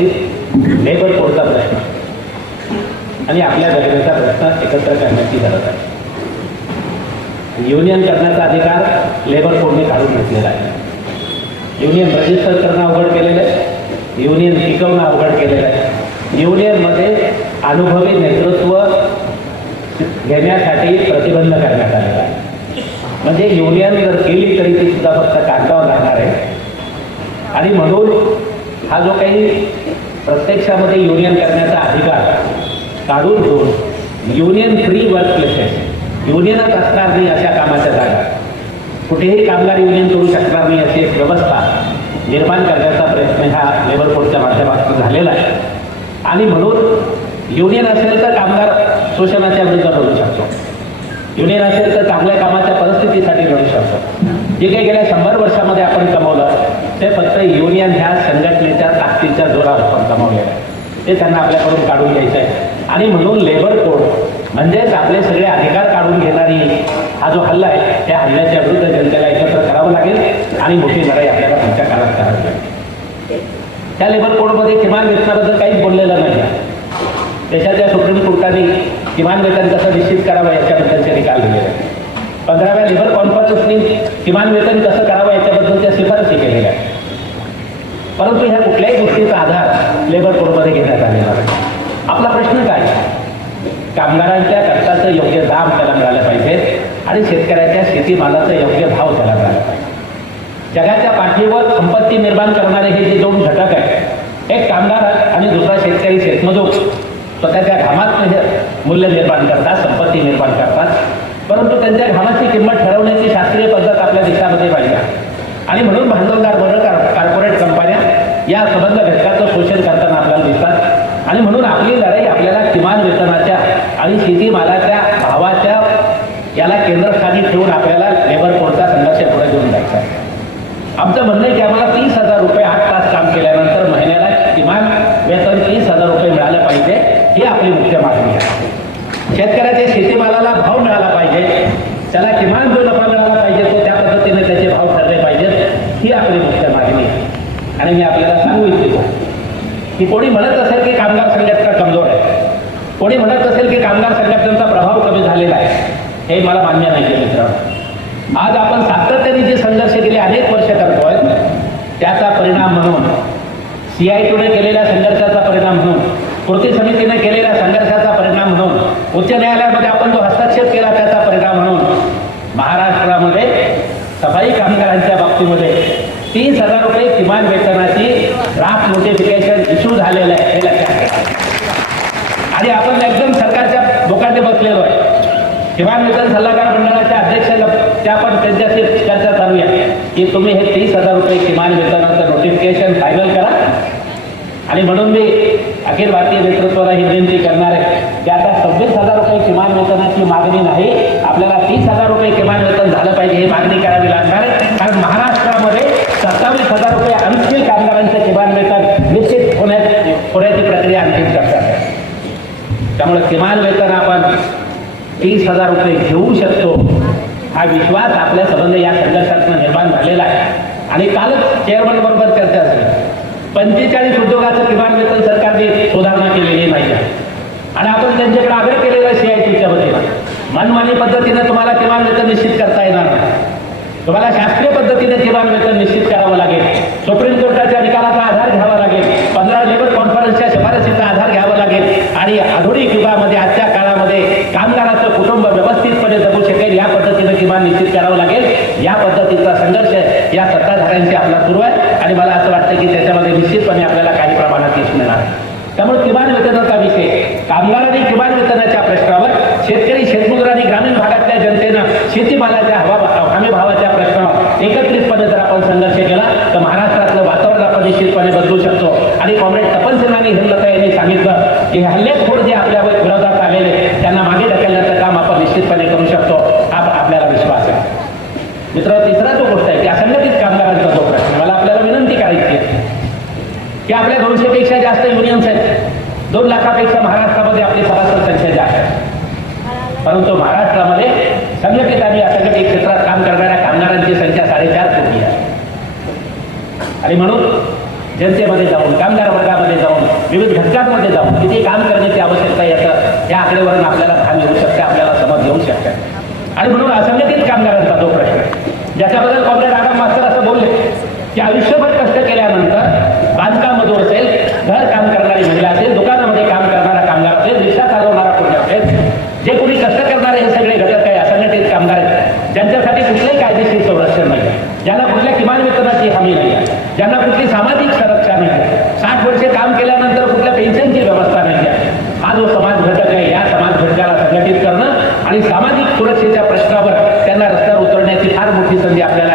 की लेबर कोडचा प्रश्न? आणि आपल्या घटनेचा प्रश्न एकत्र करण्याची गरज आहे. युनियन करण्याचा अधिकार लेबर कोडने काढून घेतलेला आहे. युनियन रजिस्टर करणं अवघड केलेलं आहे. युनियन टिकवणं अवघड केलेलं आहे. युनियनमध्ये अनुभवी नेतृत्व घेण्यासाठी प्रतिबंध करण्यात आलेला आहे. म्हणजे युनियन जर केली तरी ती सुद्धा फक्त कागदावर लागणार आहे. आणि म्हणून हा जो काही प्रत्यक्षामध्ये युनियन करण्याचा अधिकार काढून घेऊन युनियन फ्री वर्क प्लेसेस युनियनच असणार नाही अशा कामाच्या जागा. कुठेही कामगार युनियन करू शकणार नाही अशी एक व्यवस्था निर्माण करण्याचा प्रयत्न हा लेबर कोडच्या माध्यमातून झालेला आहे. आणि म्हणून युनियन असेल तर कामगार शोषणाच्या विरुद्ध लढू शकतो. युनियन असेल तर चांगल्या कामाच्या परिस्थितीसाठी लढू शकतो. जे काही गेल्या शंभर वर्षामध्ये आपण कमवलं ते फक्त युनियन ह्या संघटनेच्या ताकदीच्या जोरावर आपण कमवलेलं ते त्यांना आपल्याकडून काढून घ्यायचं आहे आणि म्हणून लेबर कोड म्हणजेच आपले सगळे अधिकार काढून घेणारी हा जो हल्ला आहे त्या हल्ल्याच्या विरुद्ध जनतेला एकत्र करावं लागेल आणि मोठी लढाई आपल्याला पुढच्या काळात करावी लागेल. त्या लेबर कोडमध्ये किमान वेतनाबद्दल काहीच बोललेलं नाही. देशाच्या सुप्रीम कोर्टाने किमान वेतन कसं निश्चित करावं याच्याबद्दलचे निकाल दिलेले पंधराव्या लेबर कॉन्फरन्सने किमान वेतन कसं करावं याच्याबद्दलच्या शिफारसी केलेल्या आहेत. परंतु ह्या कुठल्याही गोष्टीचा आधार लेबर कोडमध्ये घेण्यात आलेला नाही. आपला प्रश्न काय? कामगारांच्या कष्टाचं योग्य दाम त्याला मिळालं पाहिजे आणि शेतकऱ्याच्या शेतीमालाचा योग्य भाव त्याला मिळाला पाहिजे. जगाच्या पाठीवर संपत्ती निर्माण करणारे हे जे दोन घटक आहेत एक कामगार आणि दुसरा शेतकरी शेतमजूर स्वतःच्या घामात मूल्य निर्माण करतात संपत्ती निर्माण करतात. परंतु त्यांच्या घामाची किंमत ठरवण्याची शास्त्रीय पद्धत आपल्या देशामध्ये पाहिजे आणि म्हणून भांडवलदार बरं कारण या संबंध घटकात शोषण करताना आपल्याला दिसतात आणि म्हणून आपली लढाई आपल्याला किमान वेतनाच्या आणि शेतीमालाच्या भावाच्या याला केंद्रस्थानी ठेवून आपल्याला लेबर कोडचा संघर्ष पुढे घेऊन जायचा आहे आमचं म्हणणं आहे की आम्हाला तीस हजार रुपये आठ तास काम केल्यानंतर महिन्याला किमान वेतन तीस हजार रुपये मिळालं पाहिजे ही आपली मुख्य मागणी आहे शेतकऱ्याच्या शेतीमालाला भाव मिळाला पाहिजे त्याला किमान जो नफा मिळाला पाहिजे तो त्या पद्धतीने त्याचे भाव ठरले पाहिजेत ही आपली मुख्य मागणी आहे आणि मी आपल्याला सांगू इच्छितो की कोणी म्हणत असेल की कामगार संघटना कमजोर आहे. कोणी म्हणत असेल की कामगार संघटनांचा प्रभाव कमी झालेला आहे. हे मला मान्य नाही आहे मित्रांनो. आज आपण सातत्याने जे संघर्ष गेले अनेक वर्ष करतोय त्याचा परिणाम म्हणून सी आय टीने केलेल्या संघर्षाचा परिणाम म्हणून कृती समितीने केलेल्या संघर्षाचा परिणाम म्हणून उच्च न्यायालयात आपण जो हस्तक्षेप केला त्याचा परिणाम म्हणून महाराष्ट्रामध्ये सफाई कामगारांच्या बाबतीमध्ये तीस हजार रुपये किमान वेतनाची ड्राफ्ट नोटिफिकेशन इश्यू झालेलं आहे हे लक्षात घ्या आणि आपण एकदम सरकारच्या लोकांनी बसलेलो आहे किमान वेतन सल्लागार मंडळाच्या अध्यक्षाला त्या पण त्यांच्याशी चर्चा चालू आहे की तुम्ही हे तीस हजार रुपये किमान वेतनाचं नोटिफिकेशन फायनल करा. आणि म्हणून मी अखिल भारतीय नेतृत्वाला ही विनंती करणार आहे की आता सव्वीस हजार रुपये किमान वेतनाची मागणी नाही आपल्याला तीस हजार रुपये किमान वेतन झालं पाहिजे ही मागणी करावी लागणार आहे. कारण महाराष्ट्रामध्ये सत्तावीस हजार रुपये आणखी कामगारांचं किमान वेतन निश्चित होण्यात होण्याची प्रक्रिया अंतिम करतात. त्यामुळे किमान वेतन आपण तीस हजार रुपये घेऊ शकतो. हा विश्वास आपल्या संबंध या संघर्षातून निर्माण झालेला आहे. आणि कालच चेअरमन बरोबर चर्चा झाली. पंचेचाळीस उद्योगाचं किमान वेतन सरकारने सुधारणा केलेली नाही आहे. आणि आपण त्यांच्याकडे आग्रह केलेला सी आय टीच्या वतीनं. मनमानी पद्धतीनं तुम्हाला किमान वेतन निश्चित करता येणार नाही. तुम्हाला शास्त्रीय पद्धतीने किमान वेतन दोन लाखापेक्षा महाराष्ट्रामध्ये आपली सभासद संख्या जास्त आहे. परंतु महाराष्ट्रामध्ये संघटित आणि असंघटित क्षेत्रात काम करणाऱ्या कामगारांची संख्या साडेचार कोटी आहे. आणि म्हणून जनतेमध्ये जाऊन कामगार वर्गामध्ये जाऊन विविध घटकांमध्ये जाऊन किती काम करण्याची आवश्यकता येतं या आकडेवरून आपल्याला भान येऊ शकते आपल्याला समज येऊ शकतात आणि म्हणून असंघटित कामगारांचा जो प्रश्न आहे ज्याच्याबद्दल काँग्रेस संधी आपल्याला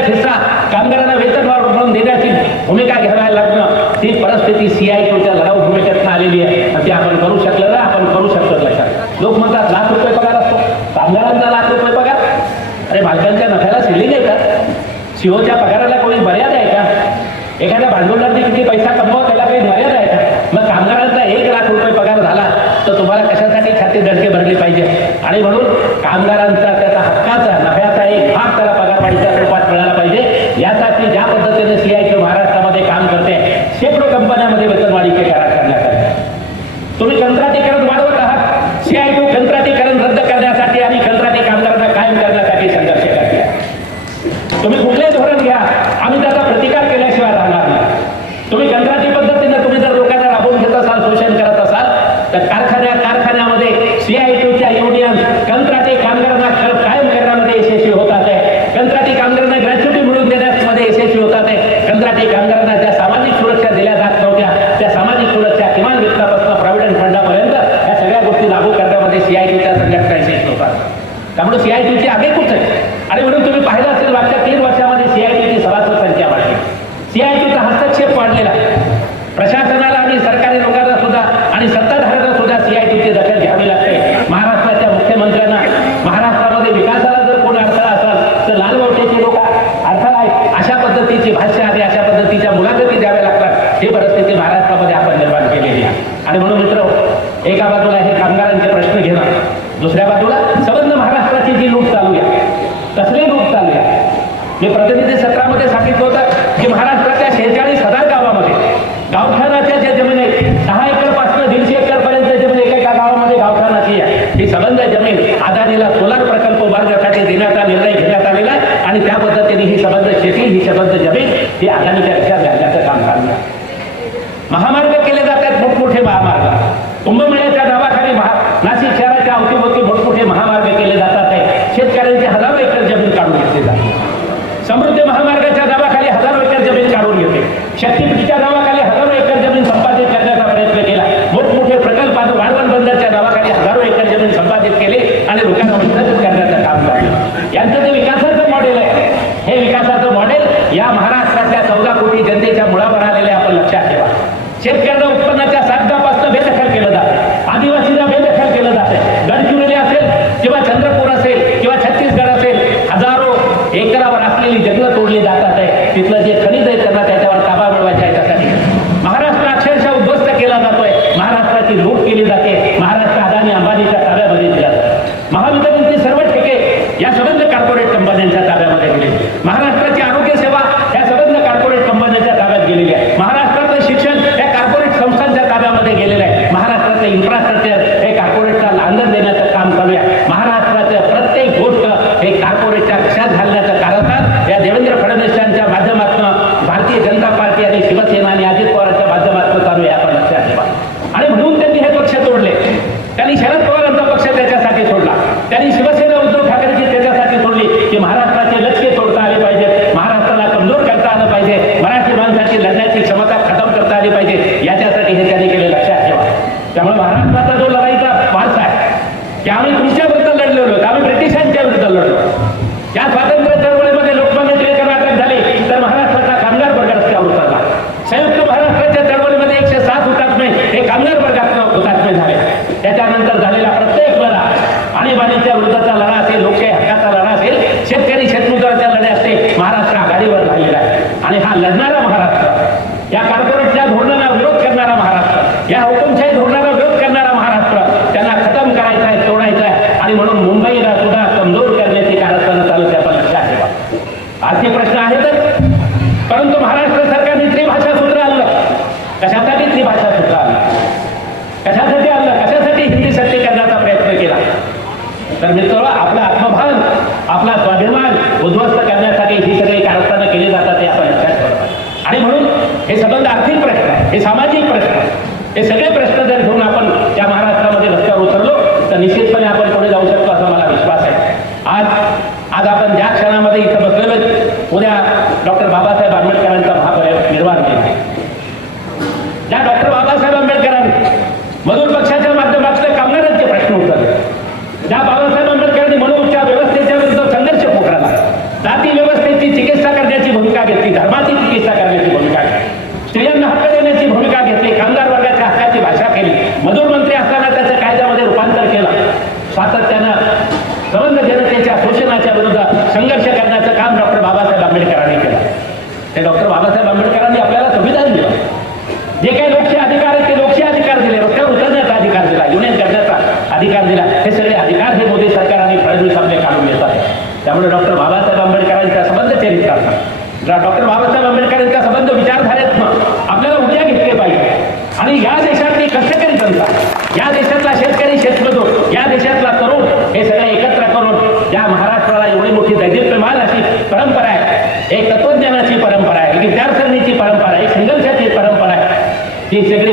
पन्नास हिस्सा कामगारांना वेतनवाढ म्हणून देण्याची भूमिका घ्यावायला लागणं ती परिस्थिती सीआयटीच्या लढाऊ भूमिकेत आलेली आहे ते आपण करू शकलं ना आपण करू शकतो लक्षात लोक म्हणतात लाख रुपये पगार असतो कामगारांचा लाख रुपये पगार अरे मालकांच्या नफ्याला सिलिंग येतात सीओच्या पगाराला कोणी मर्यादा आहे का एखाद्या भांडवलांनी किती पैसा कमवा त्याला काही मर्यादा आहे का मग कामगारांचा एक लाख रुपये पगार झाला तर तुम्हाला कशासाठी खाते दडके भरले पाहिजे आणि म्हणून कामगारांचा त्यामुळे सीआयटीची आगे कुठे? आणि म्हणून तुम्ही पाहिलं असेल मागच्या तीन वर्षामध्ये सीआयटीची सभासद संख्या वाढली. सीआयटीचा हस्तक्षेप वाढलेला प्रशासनाला आणि सरकारी लोकांना सुद्धा आणि सत्ताधाऱ्यांना सुद्धा सीआयटीची दखल घ्यावी लागते. महाराष्ट्राच्या मुख्यमंत्र्यांना महाराष्ट्रामध्ये विकासाला जर कोण अडथळा असाल तर लालवटेचे लोक अडथळा आहे अशा पद्धतीची भाष्य आणि अशा पद्धतीच्या मुलाखती द्याव्या लागतात. ही परिस्थिती महाराष्ट्रामध्ये आपण निर्माण केलेली आहे. आणि म्हणून मित्र एका बाजूला हे कामगारांचे प्रश्न घेणार दुसऱ्या बाजूला आणि त्या पद्धतीने ही शब्द शेती ही शब्द जमीन ही आगामीच्या लक्षात घालण्याचं काम करणार. महामार्ग केले जातात मोठमोठे महामार्ग. कुंभमेळ्या की आम्ही तुमच्या विरुद्ध लढलेलो आम्ही ब्रिटिशांच्या विरुद्ध लढलो. या स्वातंत्र्य चळवळीमध्ये लोकमान्य टिळकर अटक झाली तर महाराष्ट्राचा कामगार वर्ग रस्त्यावर उतरला संयुक्त महाराष्ट्राच्या चळवळीमध्ये एकशे सात हुतात्मे हे कामगार वर्गात हुतात्मे झाले. त्याच्यानंतर झालेला प्रत्येक लढा आणीबाणीच्या विरुद्धचा लढा असेल लोक हक्काचा लढा असेल शेतकरी शेतमजुराचा लढा असते महाराष्ट्र आघाडीवर राहिलेला आहे. आणि हा लढणारा महाराष्ट्र तर मित्र आपला आत्मभान आपला स्वाभिमान उद्ध्वस्त करण्यासाठी ही सगळी कारस्थानं केली जातात ते आपण लक्षात करतो आणि म्हणून हे संबंध आर्थिक प्रश्न आहे हे सामाजिक प्रश्न आहे हे सगळे प्रश्न जर या देशातली कष्टकरी जनता या देशातला शेतकरी शेतमजूर या देशातला तरुण हे सगळं एकत्र करून या महाराष्ट्राला एवढी मोठी दैदिप्यमान अशी परंपरा आहे. एक तत्वज्ञानाची परंपरा आहे एक विचारसरणीची परंपरा आहे एक संघर्षाची परंपरा आहे. ती सगळी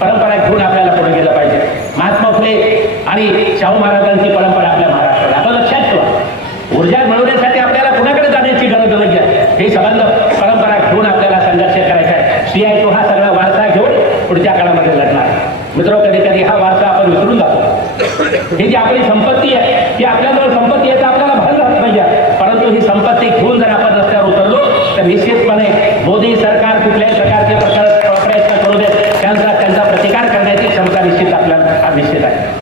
परंपरा घेऊन आपल्याला पुढे गेलं पाहिजे. महात्मा फुले आणि शाहू महाराजांची परंपरा आपल्या महाराष्ट्राला. आपण लक्षात ठेवा. ऊर्जा मिळवण्यासाठी आपल्याला कुणाकडे जाण्याची गरज नाही आहे. हे सगळं ही जी आपली संपत्ती आहे ती आपल्या